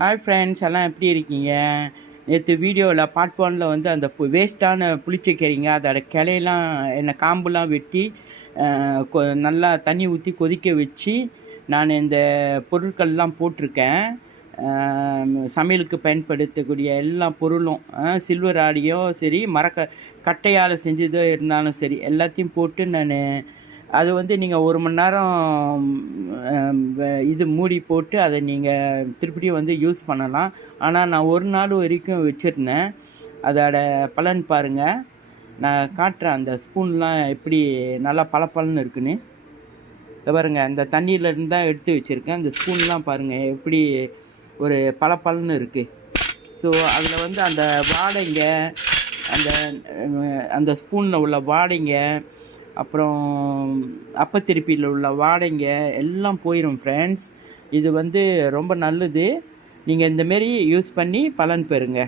Hi friends, எல்லாம் எப்படி இருக்கீங்க? நேற்று வீடியோவில் பார்ட் ஒனில் வந்து அந்த வேஸ்ட்டான புளிச்சக்கீரைங்க அதோட கிளையெல்லாம் என்ன காம்புலாம் வெட்டி நல்லா தண்ணி ஊற்றி கொதிக்க வச்சு நான் இந்த பொருட்கள்லாம் போட்டிருக்கேன். சமையலுக்கு பயன்படுத்தக்கூடிய எல்லா பொருளும், சில்வர் ஆடியோ சரி, கட்டையால் செஞ்சதோ இருந்தாலும் சரி, எல்லாத்தையும் போட்டு நான் அது வந்து நீங்கள் 1 மணி நேரம் இது மூடி போட்டு அதை நீங்கள் திருப்பியும் வந்து யூஸ் பண்ணலாம். ஆனால் நான் 1 நாள் வரைக்கும் வச்சுருந்தேன். அதோட பலன் பாருங்கள். நான் காட்டுறேன் அந்த ஸ்பூன்லாம் எப்படி நல்லா பளபளன்னு இருக்குன்னு. இதை பாருங்கள், இந்த தண்ணியிலேருந்து தான் எடுத்து வச்சுருக்கேன். அந்த ஸ்பூன்லாம் பாருங்கள் எப்படி ஒரு பளபளன்னு இருக்குது. ஸோ அதில் வந்து அந்த வாடைங்க, அந்த அந்த ஸ்பூனில் உள்ள வாடைங்க, அப்புறம் அப்பத்திருப்பியில் உள்ள வாடைங்க எல்லாம் போயிடும் ஃப்ரெண்ட்ஸ். இது வந்து ரொம்ப நல்லது. நீங்கள் இந்தமாரி யூஸ் பண்ணி பலன் பெறுங்க.